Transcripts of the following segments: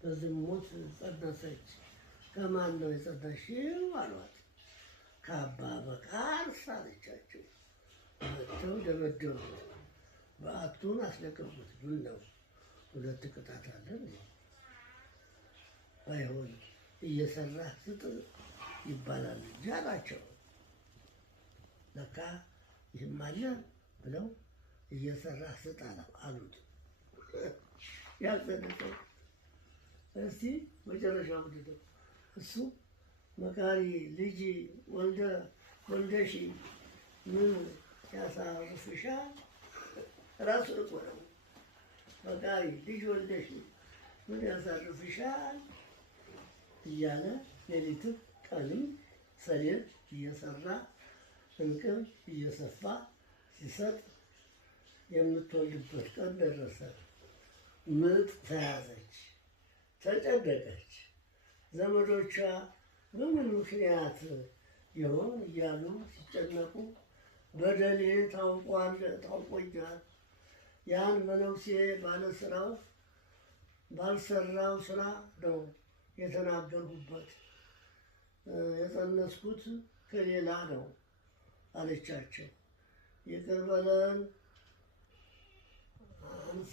በዝሙት ጸነሰች። ከማን ነው የጸነሽው አሏት። ከአባ በቃርስ አለቻቸው። መጥተው ደበደቡት። በዓቱን አስለቀቁት። ምን ነው ሁለት ቅጣት አለ እንዴ? ባይሆን እየሰራህ ስጥ ይባላል እንጂ አላቸው። ለካ ይህም አለ ብለው እየሰራህ ስጥ አሉት። ያጸደቀው እስቲ መጨረሻው ምንድን ነው? እሱ መካሪ ልጅ ወልደሽ ምን ያሳርፍሻል? ራሱ እኮ ነው መካሪ ልጅ ወልደሽ ምን ያሳርፍሻል እያለ ሌሊትም ቀንም ሰሌን እየሰራ እንቅብ እየሰፋ ሲሰጥ የምትወልድበት ቀን ደረሰ። ምጥ ተያዘች፣ ተጨነቀች። ዘመዶቿ በምን ምክንያት ይሆን እያሉ ሲጨነቁ በደሌ ታውቆኛል። ያን መነኩሴ ባልሰራው ስራ ነው የተናገርሁበት። የጸነስኩት ከሌላ ነው አለቻቸው። ይቅር በለን አንሳ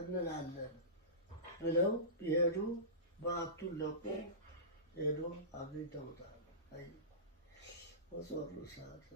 እንላለን ብለው ቢሄዱ በዓቱን ለቆ ሄዶ አግኝተውታል። ወጾሩ ሰዓት